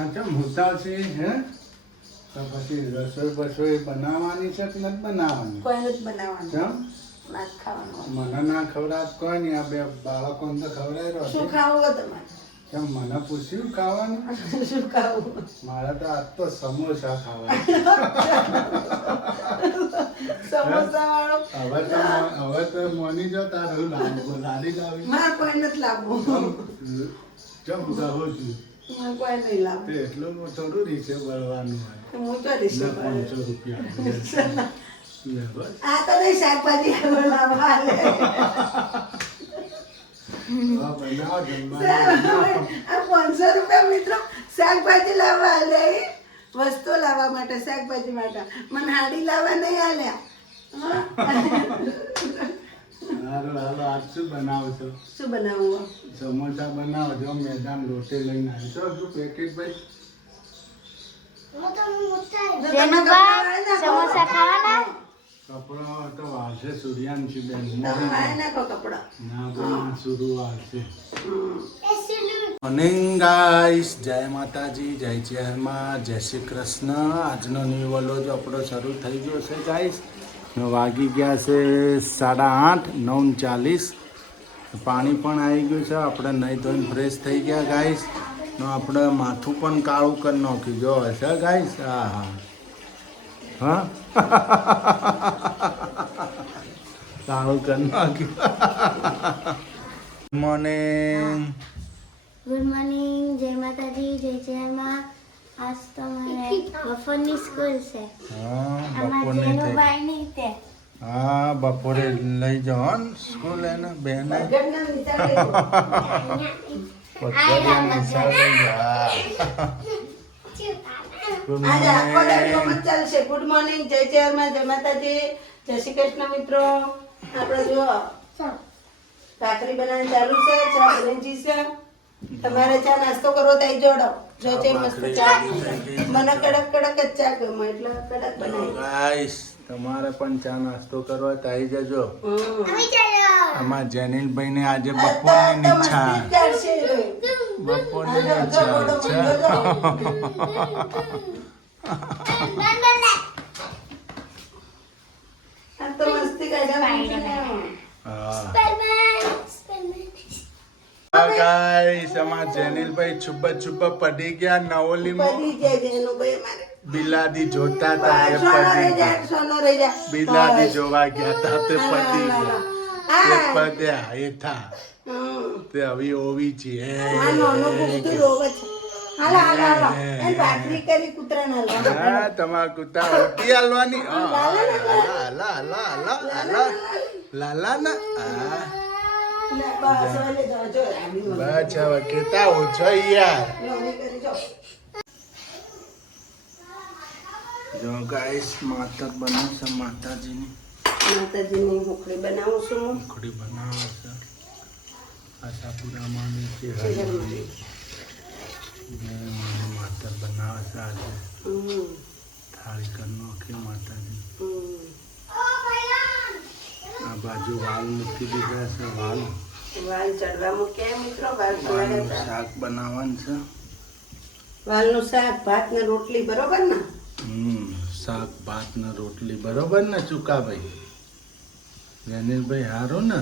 અચ્છા મોટા છે હે તો પછી રસોઈ બસોઈ બનાવવાની છે કે નથી બનાવવાની? કોઈ નથી બનાવવાનું. કેમ? ના ખાવાનું. મને ના ખવડાવ કોઈ નહીં, આ બે બાળકોને તો ખવડાવી રહ્યો શું ખાવું હોય તમારે? કેમ મને પૂછ્યું ખાવાનું? શું ખાવું? મારે તો આજ તો સમોસા ખાવા. સમોસા વાળો હવે તો મોની જો તારું લાવું લાડી લાવી મારે કોઈ નથી લાવવું. જમ જાઉં છું મારે કોઈ નહીં લાવવું. તે એટલું થોડું રીસે બળવાનું હોય. હું તો રીસે બળે. 500 રૂપિયા લે બસ. આ તો નહીં શાકભાજી આગળ લાવવા આલે. હા બનાવો જમવાનું. આ 500 રૂપિયા મિત્રો શાકભાજી લાવવા આલે. વસ્તુ લાવવા માટે, શાકભાજી માટે. મને હાડી લાવવા નહીં આલ્યા. હાલો આજ શું બનાવો છો? શું બનાવવું? સમોસા બનાવો છો, મેદાન લોટે લઈને આવી છો શું પેકેટ ભાઈ? સમોસા ખાવાના? કપડા તો વાળશે સૂર્યાંશી બેન. તમે વાળી નાખો કપડા. ના પણ શરૂ વાળશે. મોર્નિંગ ગાઈસ, જય માતાજી, જય ચેરમાં, જય શ્રી કૃષ્ણ. આજનો ન્યૂ વ્લોગ આપણો શરૂ થઈ ગયો છે ગાઈસ. વાગી ગયા છે 8:30, 9:40. પાણી પણ આવી ગયું છે. આપણે નહીં ધોઈને ફ્રેશ થઈ ગયા ગાઈસ. આપણે માથું પણ કાળું કરી નાખ્યું જો હશે ગાઈસ. હા હા કાળું કરી નાખ્યું. મોર્નિંગ. ગુડ મોર્નિંગ, જય માતાજી, જય જયમાં. આજ તો મારે બપોરની સ્કૂલ છે. હા આમાં બપોરની થઈ. જેનુભાઈ ની તે હા બપોરે લઈ જાઓ ને સ્કૂલ એને બેન ઘરના વિચાર લેવો. આજે આખો દાડો મત ચાલશે. ગુડ મોર્નિંગ, જય ચેરમાં, જય માતાજી, જય શ્રી કૃષ્ણ મિત્રો. આપણે જો ભાખરી બનાવવાનું ચાલુ છે, ચા બની છે. તમારે ચા નાસ્તો કરવો તો આવી જોડો. જો છે મસ્ત ચા. મને કડક કડક જ ચા ગમે એટલે કડક બનાવી. ગાઈસ તમારે પણ ચા નાસ્તો કરવો તો આવી જજો. આમાં જેનિલભાઈ ને આજે બપોરની ઈચ્છા બપોરની ઈચ્છા છે. આ તો મસ્તી કાઢ્યા. હા ગાઈસ આમાં જેનિલભાઈ છુપા પડી ગયા નવોલીમાં. પડી જાય જેનું ભાઈ મારે. બિલાડી જોતા હતા એ સોનો રહી પડી જાય, ગયા. સોનો રહી જાય. બિલાડી જોવા ગયા હતા તે પડી ગયા. તે હા. પડ્યા હેઠા. હમ. તે હવે ઓવી છે. આ નાનો ગુપ્તું રોગ છે. હાલો હાલો હાલો. એ ભાખરી કરી કૂતરાને હાલવા. હા તમારા કુતા રોટી હાલવાની. લાલા ના લે, બસ હવે લે જાઓ, જો આવી વળી. બસ હવે કેતા ઓછો યાર. લોણી કરી જો. જો ગાઈસ માતા બનાવશે માતાજીની માતાજીની મુખડી બનાવું છું હું. મુખડી બનાવે છે. આશાપુરામાં છે શિખરમાળી. માતા બનાવે છે આજે. હમ. થાળી કરી નાખી માતાજી. હમ. આ બાજુ વાલ મૂકી દીધા છે. વાલ વાલ ચડવા મૂક્યા મિત્રો. વાલ વાલનું ચડ્યા હતા. શાક બનાવવાનું છે. વાલનું શાક, ભાત ને રોટલી બરોબર ને? શાક ભાત ને રોટલી બરોબર ને ચુકાભાઈ? જેનિલભાઈ હારું ને?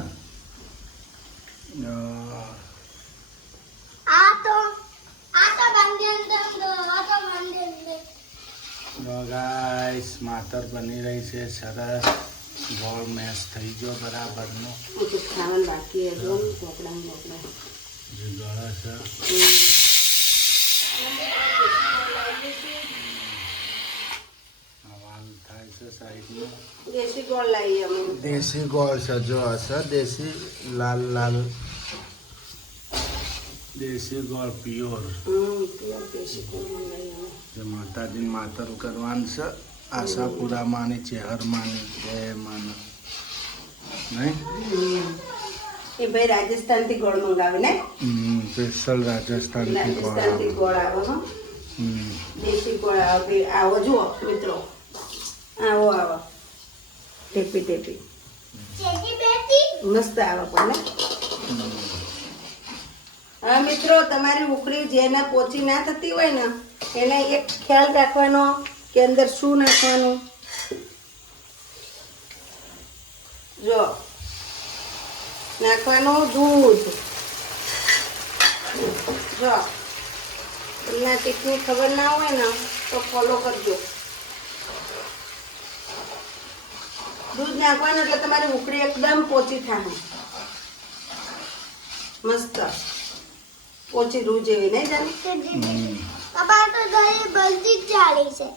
ગાઈસ માતર બની રહી છે સરસ. ગોળ મેશ થઈ ગયો બરાબરનો. હું તો ખાવાનું બાકી હતું. ઢોકળા ને ઢોકળા. જે ગળા છે આ વાલ થાય છે સાઈડમાં. દેશી ગોળ લાવીએ અમે. દેશી ગોળ છે જો હશે દેશી લાલ લાલ દેશી ગોળ પ્યોર. પ્યોર દેશી ગોળ મંગાવીએ અમે. જે માતાજીને માતર કરવાનું છે. આશાપુરામાંની ચેહરમાંની જય માના નહીં. એ ભાઈ રાજસ્થાનથી ગોળ મંગાવે ને? સ્પેશિયલ રાજસ્થાનથી ગોળ રાજસ્થાનથી આવે. ગોળ આવે હો. દેશી ગોળ આવે. આવો જુઓ મિત્રો. આવો આવો ટેપી ટેપી મસ્ત આવે પણ ને. હા મિત્રો, તમારી ઉકળી જેને પોચી ના થતી હોય ને એને એક ખ્યાલ રાખવાનો કે અંદર શું નાખવાનું. જો નાખવાનું દૂધ. જો એના ટીકની ખબર ના હોય ને તો ફોલો કરજો. દૂધ નાખવાનું એટલે તમારી ઉકળી એકદમ પોચી થાય, મસ્ત પોચી રૂ જેવી નહીં જાણી. પપ્પા તો ઘરે બધી જ ચાલી છે.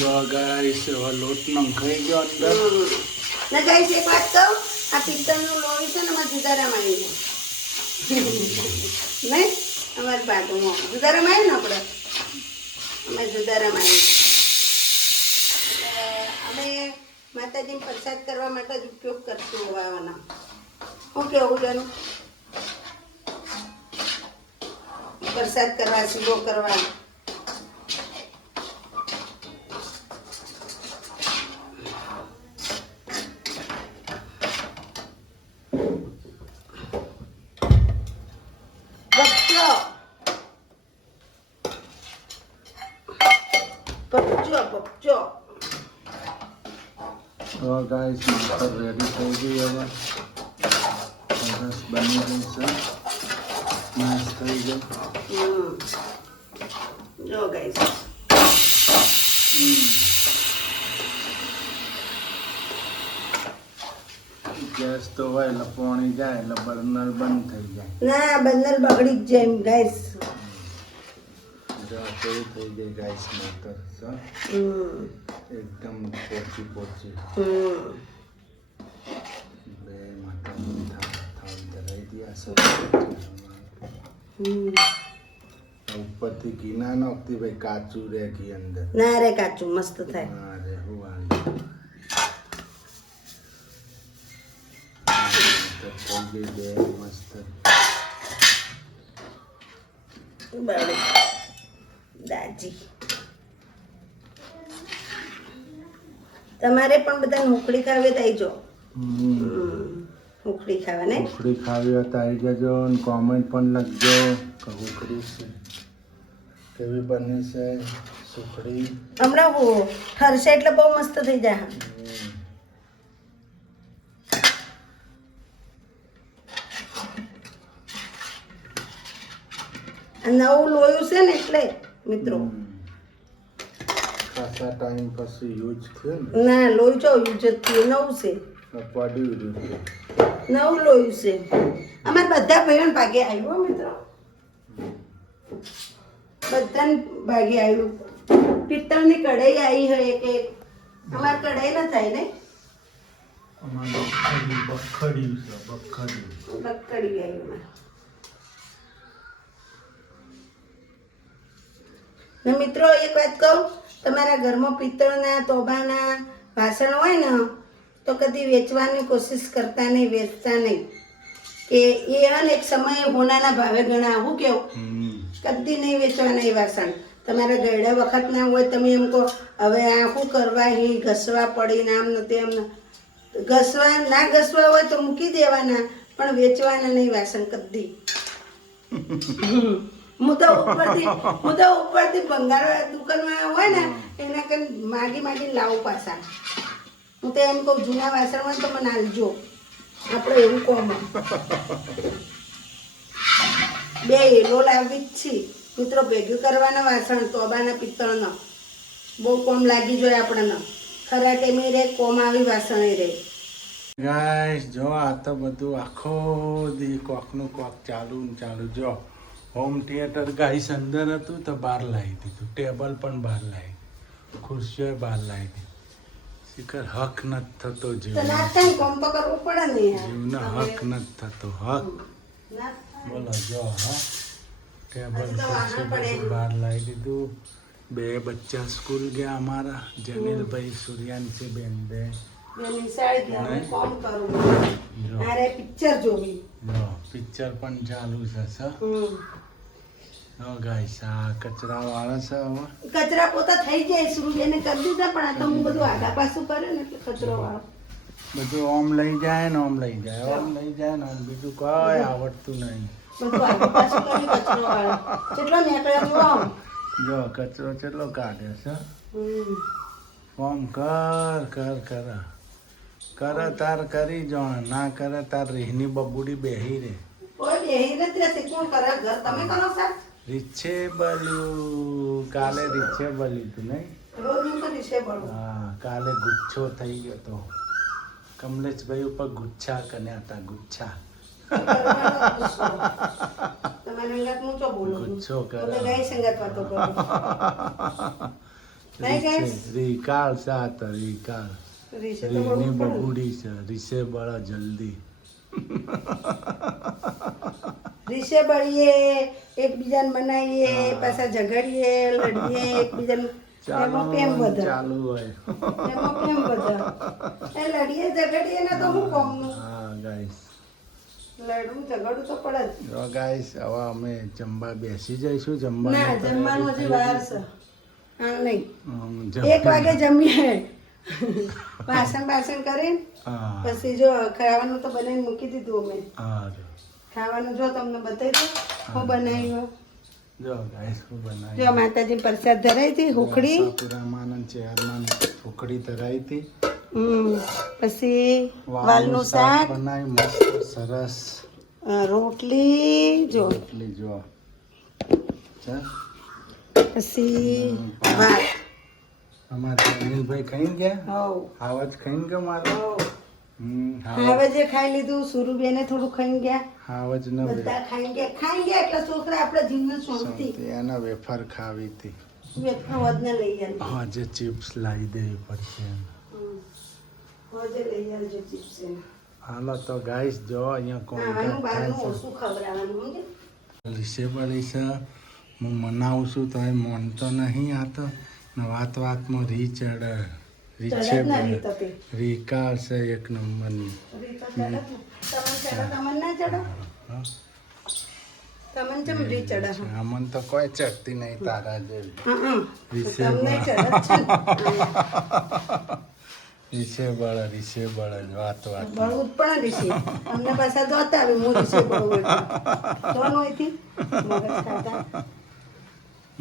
જો ગાઈસ હવે લોટ નંખાઈ ગયો અંદર. ને ગાઈસ એક વાત કહું, આ પિત્તળનું લોહી છે ને અમારે જુદારામાં આવી જાય નહીં, અમારી બાજુમાં જુદારામાં આવી ને આપણે અમે જુદારામાં આવી. અમે માતાજીને પ્રસાદ કરવા માટે જ ઉપયોગ કરશું હોવાના. શું કેવું તેનું? પ્રસાદ કરવા, શીરો કરવા. પપચો તો ગાઈસ મસ્તર રેડી થઈ ગઈ હવે. સરસ બની ગઈ છે, નાશ થઈ ગઈ. જો ગાઈસ ગેસ તો હોય એટલે પાણી જાય એટલે બર્નર બંધ થઈ જાય. ના, બંદર બગડી જ જાય ગાઈસ. જો કેવી થઈ ગઈ ગાઈસ મસ્તર છે, એકદમ પોચી પોચી. બે માતાજી થાળી ધરાઈ દીધા છે. ઉપરથી ઘી ના નાખતી ભાઈ, કાચું રે ઘી અંદર. ના રે કાચું મસ્ત થાય. હા રે હું આવી થઈ ગઈ બે મસ્ત. બળી દાજી. તમારે પણ બધા ઉખડી ખાવી તો આવજો. ઉખડી ખાવા ને ઉખડી ખાવી હોય તો આવી જજો અને કોમેન્ટ પણ લખજો કે ઉખડી છે કેવી બની છે સુખડી. હમણાં ઠરશે એટલે બહુ મસ્ત થઈ જાય. નવું લોયું છે ને એટલે મિત્રો. ખાસા ટાઈમ પછી યુઝ થયું ને, ના લોહી જો યુઝ જ થયું, નવું છે, પડ્યું રહ્યું. નવું લોયું છે. અમારે બધા ભાઈઓ ભાગે આવ્યું હો મિત્રો, બધાને ભાગે આવ્યું. પિત્તળની કઢાઈ આવી હોય કે અમારે કઢાઈ ન થાય ને, બખડ્યું છે બકડી આવ્યું. ને મિત્રો એક વાત કહું, તમારા ઘરમાં પિત્તળના તોબાના વાસણ હોય ને તો કદી વેચવાની કોશિશ કરતા નહીં, વેચતા નહીં. કે એ એક સમયે હોનાના ભાવે ગણા. હું કેવું, કદી નહીં વેચવાના એ વાસણ. તમારા ગયડા વખત ના હોય, તમે એમ કહો હવે આ શું કરવા, એ ઘસવા પડીને આમ ને તેમ. ઘસવા ના ઘસવા હોય તો મૂકી દેવાના, પણ વેચવાના નહીં વાસણ કદી. હું તો ઉપરથી ભંગાર દુકાનમાં હોય ને એના કઈ માગી લાવું પાછા. હું તો એમ કહું જૂના વાસણ હોય તો મને આલજો, આપણે એવું કોમ. બે એલો લાવી જ છીએ મિત્રો, ભેગું કરવાના વાસણ તોબાના પિત્તળના બહુ કોમ લાગી જાય આપણને. ખરા ટેમે રે કોમ આવી વાસણ રહે. ગાઈસ જો આ તો બધું આખો દી કોકનું કોક ચાલુ ને ચાલુ. જો હોમ થિયેટર ગાઈસ અંદર હતું તો બહાર લાવી દીધું, ટેબલ પણ બહાર લાવી, ખુરશીઓ બહાર લાવી દીધી. શિખર હક નથી થતો તો જીવનો, ના થાય, કોમ તો કરવું પડે ને યાર. જીવનો હક નથી થતો, હક. ના બોલો જો હા, ટેબલ ખુરશી બધું બહાર લાવી દીધું. બે બચ્ચા સ્કૂલ ગયા અમારા, જમીલભાઈ સૂર્યાંશી બેન બે. કોમ કરું મારે પિક્ચર જોવી. જો પિક્ચર પણ ચાલુ છે સર. ગાઈસ આ કચરા વાળા છે હવે. કચરા પોતા થઈ જાય, સૂર્યને કરી દીધા, પણ આ તો હું બધું આગા પાછું કરે ને એટલે કચરો વાળો. બધું ઓમ લઈ જાય ને ઓમ લઈ જાય, ઓમ લઈ જાય ને ઓમ, બીજું કઈ આવડતું નહીં. બધું આગળ પાછું કરી કચરો વાળો. કેટલો નીકળ્યો જુઓ આમ. જો કચરો કેટલો કાઢ્યો છે. હમ. ઓમ કર કર કર કરે તાર કરી જો, ના કરે તાર રીહની બબુડી બેહી રે. કોઈ બેહી નથી રહેતી. કોણ કરે ઘર? તમે કરો સાહેબ? રીછે બલ્યું કાલે, રીછે બલ્યું તું નહીં? રોજ હું તો રીસે પડું. હા, કાલે ગુચ્છો થઈ ગયો તો. કમલેશભાઈ ઉપર ગુચ્છા કર્યા હતા, ગુચ્છા. તમારે અંગાત હું તો બોલું છું. ગુચ્છો હું તો કરે. ગાય સંગાત વાતો કરું. નહીં ગાઈસ? રીકાળ સાત રીકાળ, રીસે તો રીહની બોલવું પડે. બબુડી છે, રીસે બળ જલ્દી. રીસે બળીએ, એકબીજાને બનાવીએ, પાછા ઝઘડીએ, લડીએ, એકબીજાને એમાં પ્રેમ વધે. ચાલુ હોય. એમાં પ્રેમ વધે. એ લડીએ ઝઘડીએ ને તો હું કોમનું. હા ગાઈસ, લડવું ઝઘડવું તો પડે જ. જો ગાઈસ હવે અમે જમવા બેસી જઈશું. ના, જમવાનું જમવાનું હજી વાર છે. હા નહીં, જમ- 1 વાગે જમીએ. વાસણ કરીને હા પછી જો ખાવાનું તો બનાવીને મૂકી દીધું અમે. હા ખાવાનું જો તમને બતાવી દઉં હું બનાવ્યું. જો ગાઈસ હું બનાવી જો માતાજી પ્રસાદ ધરાઈ હતી, હુકડી. આશાપુરામાં ચેરમાં ઉકડી ધરાઈ હતી. પછી વાલનું શાક, બનાવી મસ્ત સરસ. રોટલી જો, એટલી જો છે. પછી ભાત. અમારા અનિલભાઈ ખાઈને ગયા, હોવ હાવજ ખાઈને ગયો મારો. હોવ. હાવજ હવે જે ખાઈ લીધું, સુરુબેને થોડું ખાઈ ગયા, હાવજ ન બધા ખાઈ ગયા એટલે છોકરા આપણા જીવને શાંતિ. એના વેફર ખાવી હતી. વેફર વધને લઈ આવી. આજે ચિપ્સ લાવી દેવી પડશે. વધે લઈ આવજો ચિપ્સ એને. હાલો તો ગાઈસ જો અહીંયા ખાવાનું બહારનું કોણ ઓછું ખવડાવવાનું સમજે? લીસે પડી છે. હું મનાવું છું તો એ માનતો નહીં. આ તો વાત વાતમાં રી ચડે, રીછે ચડે જ ના રીત હતી. રીકાર છે એક નંબરની. રીત તો ચડે જ ને. તમને ચડે, તમને ના ચડે? હા. તમને ચમ રીત ચડે? અમન તો કોઈ ચડતી નહીં તારા જેવી. તો રીસે તમને ચડે જ છે ને. રીસે બળ જ વાત વાત. બળવું જ પડે રીસે. અમને પાછા દોતા આવી, હું રીસે બળવું એટલે. તો નહોતી. મગજ ખાતા.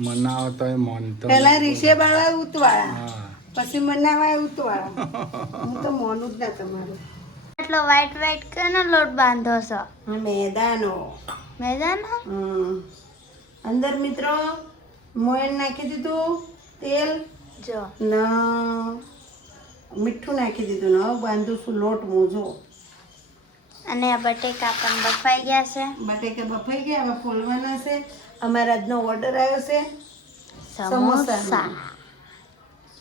મનાવો તો એ માનતો પહેલા રીસે બળવા ઉતવાળા, હા પછી મનાવાય ઉતવાળા. હું તો મોનું જ ના તમારું. એટલો વ્હાઈટ વ્હાઈટ કેનો લોટ બાંધો છો? મેદાનો. મેદાન? અંદર મિત્રો મોયણ નાખી દીધું, તેલ જો ને મીઠું નાખી દીધું ને હવે બાંધું છું લોટ મોજો. અને આ બટેકા પણ બફાઈ ગયા છે. બટેકા બફાઈ ગયા, હવે ફોલવાના છે. અમારા આજનો ઓર્ડર આવ્યો છે સમોસા.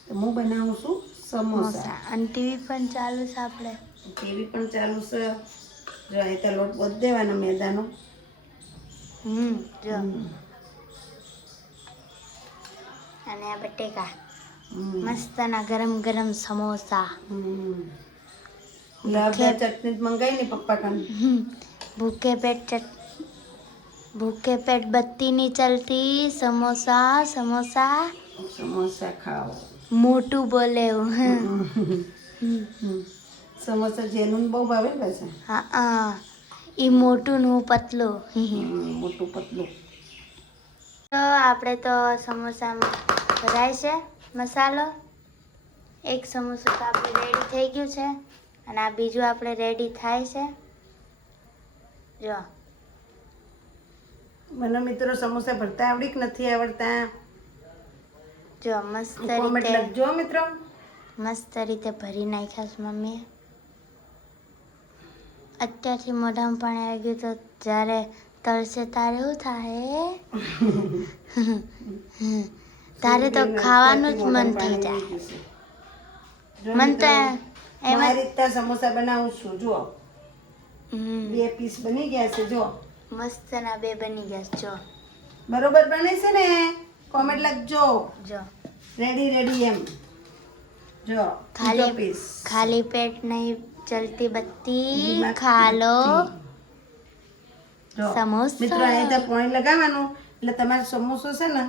તો હું બનાવું છું સમોસા. અને ટીવી પણ ચાલુ છે આપણે. ટીવી પણ ચાલુ છે. જો અહીં તો લોટ બધ દેવાનો મેદાનો. જો અને આ બટેકા મસ્તના ગરમ ગરમ સમોસા. લાભદાર ચટણી જ મંગાવી ને પપ્પા કામ. ભૂखे पेट बत्ती नहीं चलती. समोसा समोसा સમોસા ખાઓ. મોટું બોલે સમોસા જેનું બહુ ભાવે ને છે. હા ઈ મોટું નું પતલું. મોટું પતલું. તો આપણે તો સમોસામાં ભરાય છે મસાલો. એક સમોસું તો આપણે રેડી થઈ ગયું છે અને આ બીજું આપણે રેડી થાય છે. જો મને મિત્રો સમોસા ભરતા આવડી કે નથી આવડતા? જો મસ્ત કોમેન્ટ રીતે લખજો મિત્રો. મસ્ત રીતે ભરી નાખ્યા છે મમ્મીએ. અત્યારથી મોઢામાં પાણી આવી ગયું તો જ્યારે તળશે તારે શું થાય? તારે તો ખાવાનું જ મન થઈ જાય. મન તો એમ આ રીતના સમોસા બનાવું છું. જુઓ હમ, 2 પીસ બની ગયા છે. જો મસ્તના 2 બની ગયા છે. જો બરોબર બને છે ને? કોમેન્ટ લખજો. જો રેડી એમ. જો ખાલી પીસ ખાલી પેટ નહીં ચલતી બત્તી. દિમાગ ખા લો જો સમોસા. મિત્રો અહીં તો પાણી લગાવવાનું એટલે તમારો સમોસો છે ને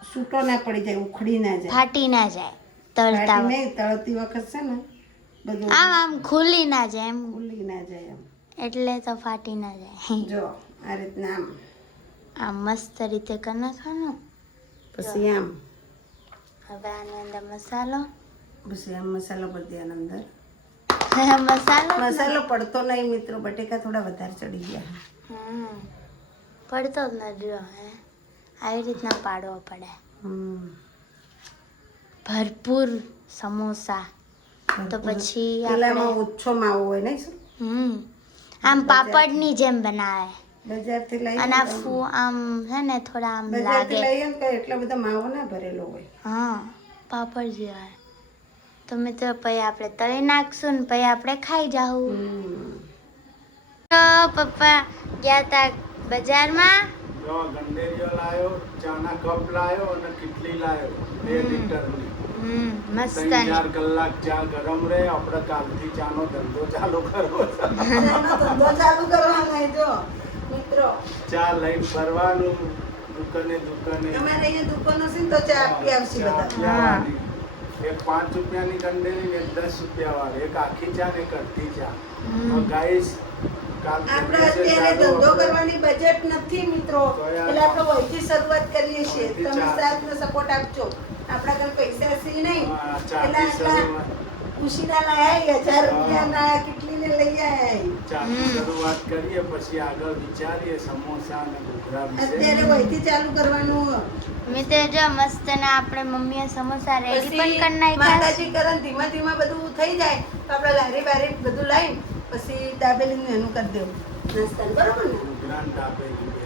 છૂટો ના પડી જાય, ઉખડી ના જાય. ફાટી ના જાય તળતા ફાટી નહીં, તળતી વખત છે ને બધું આમ ખુલી ના જાય એમ, ભૂલી ના જાય એમ. એટલે તો ફાટી ના જાય. જો આ રીતના આમ, આમ મસ્ત રીતે કરી નાખવાનું. પછી આમ, હવે આની અંદર મસાલો. પછી આમ મસાલો ભરી દેવાનો અંદર. મસાલો મસાલો પડતો નહીં મિત્રો, બટેકા થોડા વધારે ચડી ગયા. પડતો જ ન જો હે, આવી રીતના પાડવો પડે. ભરપૂર સમોસા તો પછી પેલામાં આપણે ઓછો માવો હોય નહીં, આમ પાપડની જેમ બનાવે. બજારથી લઈ અને આ આમ છે ને થોડા આમ બજારથી લાગે. લઈએ ને તો એટલો બધો માવો ના ભરેલો હોય. હા, પાપડ જેવા. તો મિત્રો પછી આપણે તળી નાખશું ને પછી આપણે ખાઈ જાઉં. તો પપ્પા ગયા તા બજારમાં. જો ગંડેરીઓ લાયો, ચાના કપ લાયો અને કેટલી લાયો 2 લીટરની. મસ્ત 3-4 કલાક ચા ગરમ રહે. આપણે કાલથી ચાનો ધંધો ચાલુ કરવો છે. એનો ધંધો ચાલુ કરવાનો હોય. જો મિત્રો ચા લઈને ફરવાનું દુકાને દુકાને. અમારે અહીંયા દુકાનો છે ને તો ચા આપી આવશે ચા બધા. પીવાની. એક 5 રૂપિયાની ગંડેરી, એક 10 રૂપિયા વાળી, એક આખી ચા ને એક અડધી ચા. તો ગાઈસ કાલ આપણે અત્યારે ધંધો કરવાની બજેટ નથી મિત્રો, એટલે આપણે વહીથી શરૂઆત કરીએ છીએ. તમે સાથનો સપોર્ટ આપજો. આપણા ઘર પૈસા છે નહીં, એટલે આટલા ખુશીના લાયા 1000 રૂપિયાના કેટલીને લઈ આયા. ચાની શરૂઆત કરીએ, પછી આગળ વિચારીએ સમોસા અને ઘૂઘરા વિશે. અત્યારે વહીથી ચાલુ કરવાનું. મિત્રો જો મસ્ત ના આપણે મમ્મીએ સમોસા રેડી પણ કરી નાખ્યા. માતાજી કરે ને ધીમા ધીમા બધું થઈ જાય તો આપણે લારી બારી બધું લાવીને પછી દાબેલીનું એનું કરી દેવું નાસ્તાનું, બરોબર ને? ઘૂઘરાને દાબેલી બે.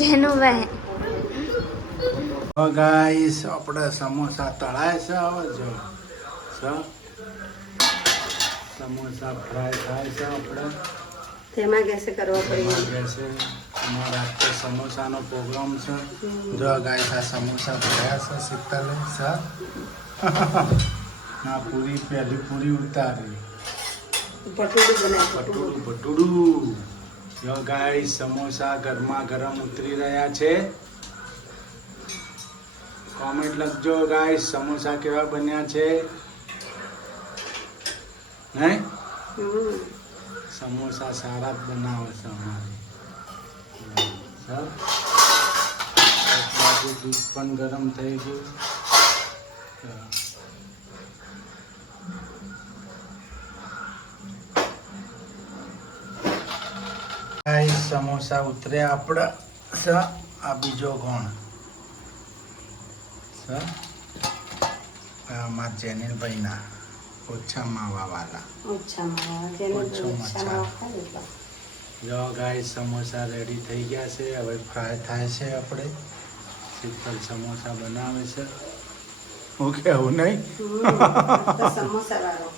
જેનું ભાઈ ગાઈસ આપણે સમોસા તળાય છે. હવે જો સમોસા ફ્રાય થાય છે. આપણે તેમાં ગેસે કરવા પડી. છે અમારા આખો સમોસાનો પ્રોગ્રામ છે. જો ગાઈસ આ સમોસા ભર્યા છે. શીતલે છે ના પૂરી, પહેલી પૂરી ઉતારી. પટોળું બનાવ, ભટુડું ભટુડું. જો ગાઈસ સમોસા ગરમા ગરમ ઉતરી રહ્યા છે. કોમેન્ટ લખજો ગાઈસ સમોસા કેવા બન્યા છે. હે સમોસા સારા જ બનાવે છે અમારે. સર એક બાજુ દૂધ પણ ગરમ થઈ ગયું. ગાઈસ સમોસા ઉતર્યા આપણા. આ બીજો કોણ સર? અમારા જેનિલભાઈના ઓછા માવાવાળા. જો ગાઈસ સમોસા રેડી થઈ ગયા છે. હવે ફ્રાય થાય છે. આપણે સિમ્પલ સમોસા બનાવે છે. હું કેવું નહીં?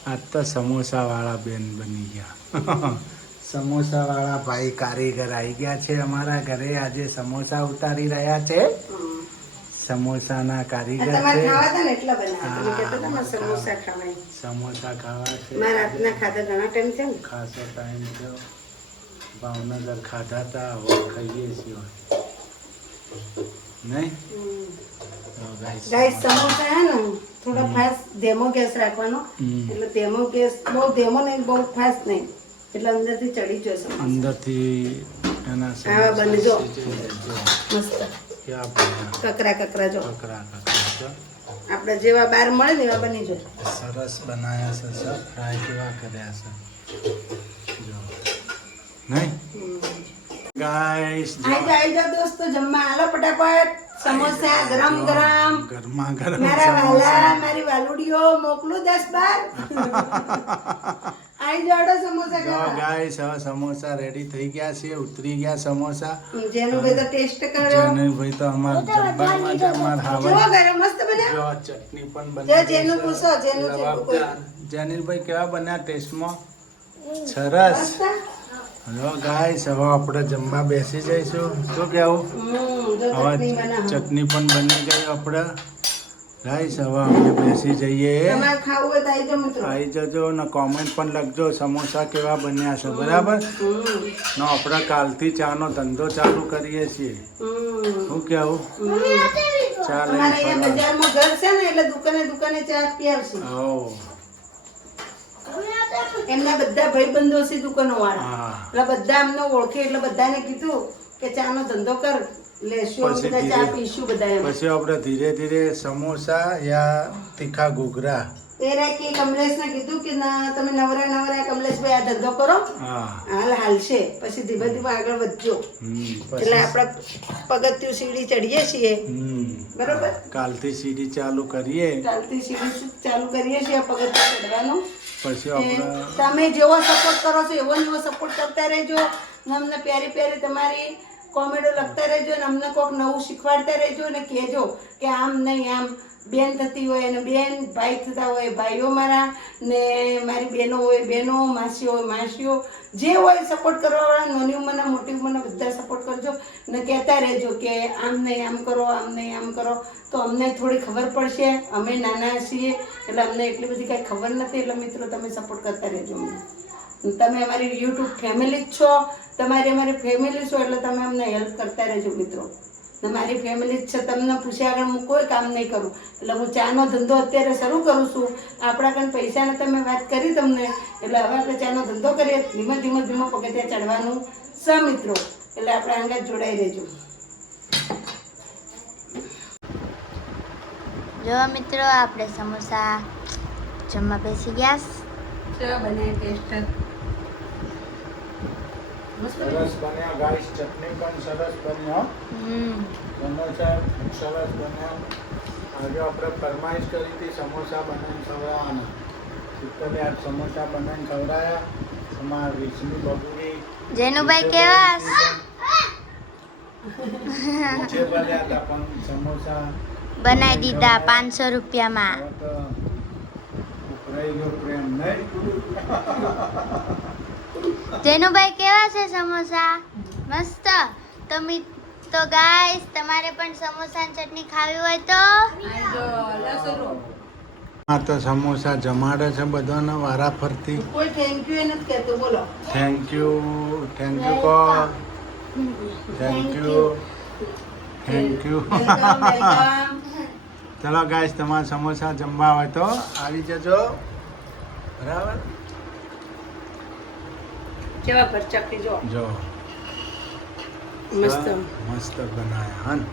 આ તો સમોસા વાળા બેન બની ગયા. સમોસા વાળા ભાઈ કારીગર આવી ગયા છે અમારા ઘરે. આજે સમોસા ઉતારી રહ્યા છે. સમોસાના કારીગર છે. સમોસા ખાવા છે. ખાસો ટાઈમ થયો. ભાવનગર ખાધા હતા, હવે ખાઈએ છીએ નહીં. ગાઈસ સમોસા હે ને થોડા ફાસ્ટ ધીમો ગેસ રાખવાનો. એટલે ધીમો ગેસ, બહુ ધીમો નહીં બહુ ફાસ્ટ નહીં, એટલે અંદરથી ચડી જશે. અંદરથી એના હા બની જો મસ્ત ક્યાં કકરા કકરા જો કકરા કકરા આપણે જેવા બાર મળે ને એવા બની જો. સરસ બનાયા છે સર. ફ્રાય કેવા કર્યા છે જો નહીં ગાઈસ. આઈ જાઓ દોસ્તો જમવા. હાલો ફટાફટ. સમોસા ગરમ ગરમ ગરમા ગરમ મારા વાલા, મારી વાલુડીઓ મોકલું 10-12. આઈ જાડો સમોસા જો ખાવા. ગાઈસ હવે સમોસા રેડી થઈ ગયા છે. ઉતરી ગયા સમોસા. જેનું ભાઈ તો ટેસ્ટ કર્યો. જેનિલભાઈ તો અમાર જમવામાં જ અમાર જો હાવા. ઘરે મસ્ત બન્યા. જો ચટણી પણ બની જો ગઈ જેનું છે. પૂછો, જેનું જેવું કોઈ. જેનિલભાઈ કેવા બન્યા ટેસ્ટમાં? સરસ. મસ્ત. જો ગાઈસ હવે આપણે જમવા બેસી જઈશું. શું કેવું? જો હવે ચટણી બનાવો. ચટણી પણ બની ગઈ આપણે. ગાઈસ હવે અમે બેસી જઈએ. તમારે ખાવું હોય તો આવી જાઓ મિત્રો. આવી જજો ને કોમેન્ટ પણ લખજો સમોસા કેવા બન્યા છે બરાબર. ને આપણે કાલથી ચાનો ધંધો ચાલુ કરીએ છીએ. શું કેવું? ચા અમારે લઈને અહીંયા બજારમાં ઘર છે ને એટલે દુકાને દુકાને ચા પીવશે. એમના બધા ભાઈબંધો છે દુકાનો વાળા, હા. એટલે બધા અમને ઓળખે એટલે બધાને કીધું કે ચાનો ધંધો કર, લેશું પછી બધા ચા પીશું બધા એમ. પછી આપણે ધીરે ધીરે સમોસા યા તીખા ઘૂઘરા. એ કે કમલેશને કીધું કે ના તમે નવરા કમલેશભાઈ આ ધંધો કરો, હા હાલશે. પછી ધીમે ધીમે આગળ વધજો. એટલે આપણે પગથિયું સીડી ચડીએ છીએ બરોબર. કાલથી સીડી ચાલુ કરીએ. કાલથી સીડી ચાલુ કરીએ છીએ પગથિયું ચડવાનું. પછી આપણે તમે જેવો સપોર્ટ કરો છો એવો ને એવો સપોર્ટ કરતા રહેજો ને અમને પ્યારી પ્યારી તમારી કોમેન્ટો લખતા રહેજો ને અમને કોઈક નવું શીખવાડતા રહેજો ને કહેજો કે આમ નહીં આમ. બેન થતી હોય અને બેન, ભાઈ થતા હોય ભાઈઓ મારા, ને મારી બહેનો હોય બહેનો, માસીઓ હોય માસીઓ, જે હોય સપોર્ટ કરવાવાળા નાની ઉંમરના મોટી ઉંમરના બધા સપોર્ટ કરજો ને કહેતા રહેજો કે આમ નહીં આમ કરો, આમ નહીં આમ કરો. તો અમને થોડી ખબર પડશે, અમે નાના છીએ એટલે અમને એટલી બધી કાંઈ ખબર નથી. એટલે મિત્રો તમે સપોર્ટ કરતા રહેજો અમને. તમે અમારી યુટ્યુબ ફેમિલી જ છો, તમારી અમારી ફેમિલી છો એટલે તમે અમને હેલ્પ કરતા રહેજો મિત્રો. ને મારી ફેમિલી જ છે, તમને પૂછ્યા આગળ હું કોઈ કામ નહીં કરું. એટલે હું ચાનો ધંધો અત્યારે શરૂ કરું છું. આપણા કાન પૈસાને તમે વાત કરી તમને, એટલે હવે આપણે ચાનો ધંધો કરીએ. ધીમે ધીમે પગથિયાં ચડવાનું છે મિત્રો. એટલે આપણે આંગા જોડાઈ રહેજો. જો મિત્રો આપણે સમોસા જમવા બેસી ગયા. ચા બને ટેસ્ટ સરસ બન્યા ગાઈસ. ચટણી પણ સરસ બન્યો. સમોસા સરસ બન્યા. આજે આપણે ફરમાઈશ કરી હતી સમોસા બનાવીને ખવડાવવાના. શીતલે આજ સમોસા બનાવીને ખવડાયા. અમારા વીસમી બબુરી જેનુભાઈ કેવા નીચે બન્યા હતા પણ સમોસા બનાવી દીધા 500 રૂપિયામાં. હવે તો ઉભરાઈ ગયો પ્રેમ નહીં. જેનુભાઈ કેવા છે સમોસા? મસ્ત. તો ગાઈસ તમારે પણ સમોસા અને ચટણી ખાવી હોય તો હા તો સમોસા જમાડે છે બધાને વારા ફરતી. કોઈ થેન્ક યુ નથી કહેતો. બોલો થેન્ક યુ કહો. Thank you. વેલકમ. ચલો ગાઈસ તમારે સમોસા જમવા હોય તો આવી જજો બરાબર. કેવા ભરચક જો જો મસ્ત મસ્ત બનાયા હા ને.